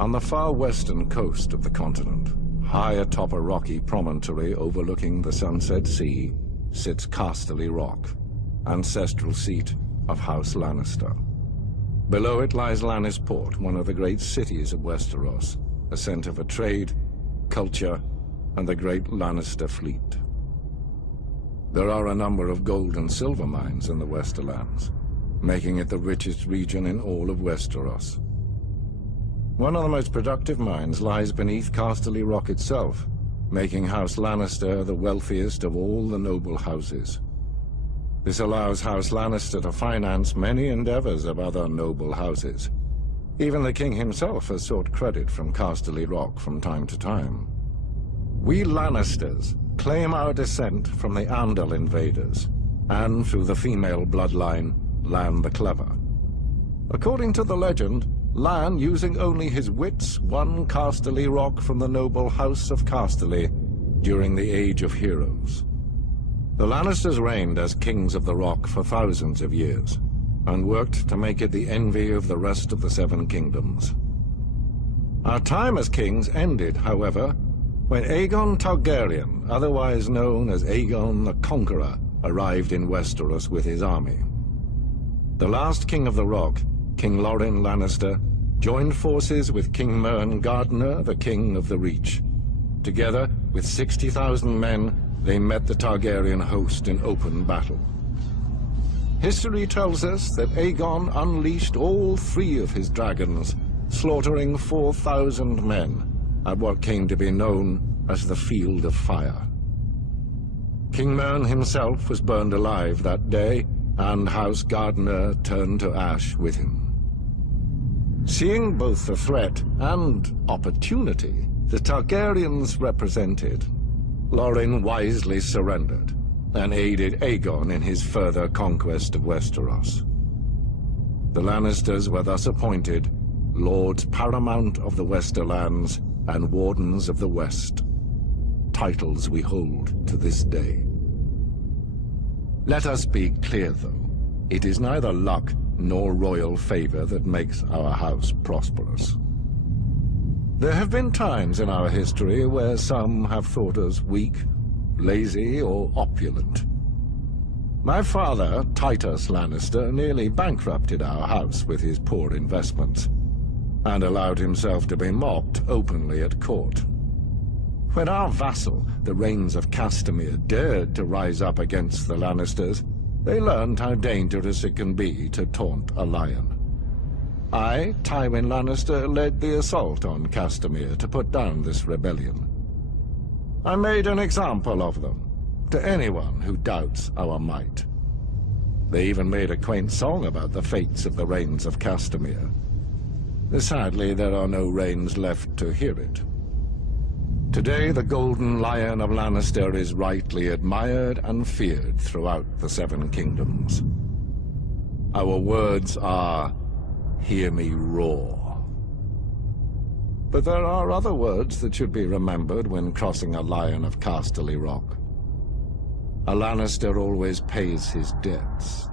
On the far western coast of the continent, high atop a rocky promontory overlooking the Sunset Sea, sits Casterly Rock, ancestral seat of House Lannister. Below it lies Lannisport, one of the great cities of Westeros, a center for trade, culture, and the great Lannister fleet. There are a number of gold and silver mines in the Westerlands, making it the richest region in all of Westeros. One of the most productive mines lies beneath Casterly Rock itself, making House Lannister the wealthiest of all the noble houses. This allows House Lannister to finance many endeavors of other noble houses. Even the king himself has sought credit from Casterly Rock from time to time. We Lannisters claim our descent from the Andal invaders, and through the female bloodline, Lann the Clever. According to the legend, Lann, using only his wits, won Casterly Rock from the noble House of Casterly during the Age of Heroes. The Lannisters reigned as kings of the Rock for thousands of years, and worked to make it the envy of the rest of the Seven Kingdoms. Our time as kings ended, however, when Aegon Targaryen, otherwise known as Aegon the Conqueror, arrived in Westeros with his army. The last king of the Rock, King Lorde Lannister, joined forces with King Mern Gardener, the king of the Reach. Together, with 60,000 men, they met the Targaryen host in open battle. History tells us that Aegon unleashed all 3 of his dragons, slaughtering 4,000 men at what came to be known as the Field of Fire. King Mern himself was burned alive that day, and House Gardener turned to ash with him. Seeing both the threat and opportunity the Targaryens represented, Loren wisely surrendered and aided Aegon in his further conquest of Westeros. The Lannisters were thus appointed Lords Paramount of the Westerlands and Wardens of the West, titles we hold to this day. Let us be clear, though, it is neither luck nor royal favor that makes our house prosperous. There have been times in our history where some have thought us weak, lazy, or opulent. My father, Titus Lannister, nearly bankrupted our house with his poor investments, and allowed himself to be mocked openly at court. When our vassal, the Rains of Castamere, dared to rise up against the Lannisters, they learned how dangerous it can be to taunt a lion. I, Tywin Lannister, led the assault on Castamere to put down this rebellion. I made an example of them, to anyone who doubts our might. They even made a quaint song about the fates of the Rains of Castamere. Sadly, there are no Rains left to hear it. Today, the Golden Lion of Lannister is rightly admired and feared throughout the Seven Kingdoms. Our words are, "Hear me roar." But there are other words that should be remembered when crossing a lion of Casterly Rock. A Lannister always pays his debts.